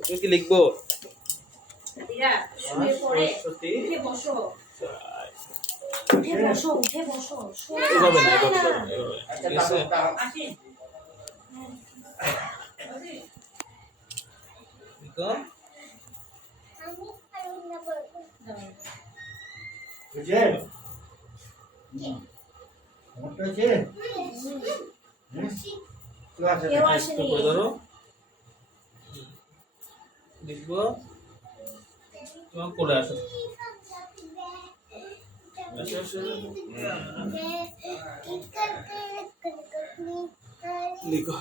তুমি কি লিখব? এভাবে না। ঠিক আছে? বুঝে আছে কেউ আসেনি। ধরো। লিখব তোমার করে আসো। লিখো।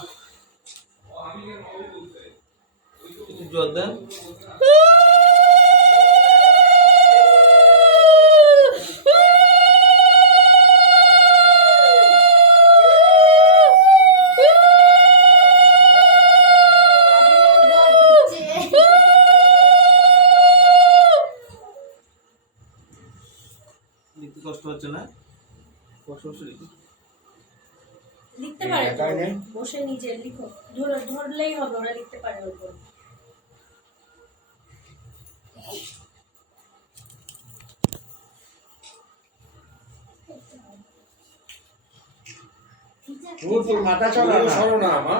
একটু লিখতে কষ্ট হচ্ছে না? কষ্ট হচ্ছে লিখতে লিখতে পারে তাই নেই? বসে নিজে লিখো। ধরে ধরলেই হবে ওরা লিখতে পারে অল্প ও তোর মাথা তুমি না। সরো না মা।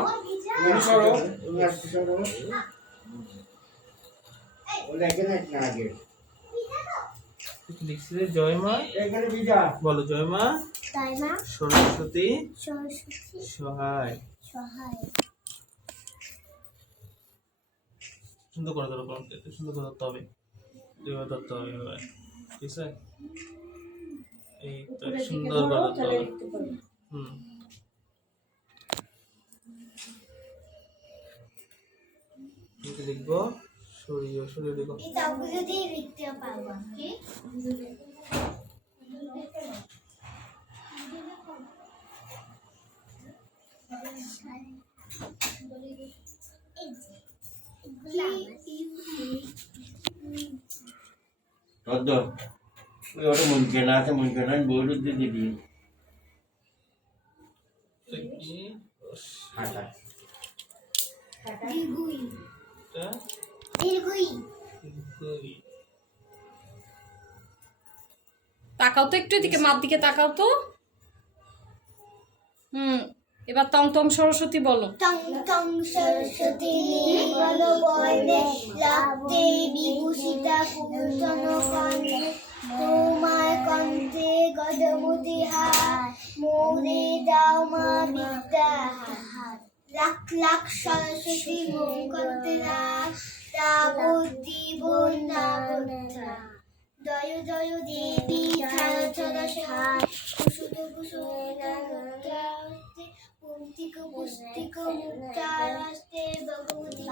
সরো। সরো। ওটা এখানে না আগে। লিখছি যে জয় মা। বলো জয় মা। সরস্বতী। সরস্বতী। সহায়। সহায়। সুন্দর করে ধরো একটু সুন্দর করে ধরতে হবে। এভাবে ধরতে হবে এভাবে। ঠিক আছে? এই তো সুন্দর করে ধরো ধরতে হবে। হুম। লিখব সরিয়ে সরিয়ে লিখো দিয়ে লিখতে পারব কি? তদ্দ। ওই ওটা মনকে না আছে মনকে না বইটা দিয়ে দিবি হাঁটা। তাকাও তো একটু এদিকে, মার দিকে তাকাও তো। হুম, এবার টং টং সরস্বতী বলো। টং টং সরস্বতী নির্মল বর্ণে লাভতে বিভূষিতা কুন্তন কণ্ঠে তোমার কণ্ঠে গদমুদি হার মোরে দাও মা বিদ্যা লাখ লাখ সরস্বতী মোর কণ্ঠে তাবতী বন্যা দয় দয় দেবী পুন্তিক পুস্তিক মুক্তারাস্তে ভগবতী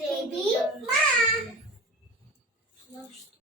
দেবী মা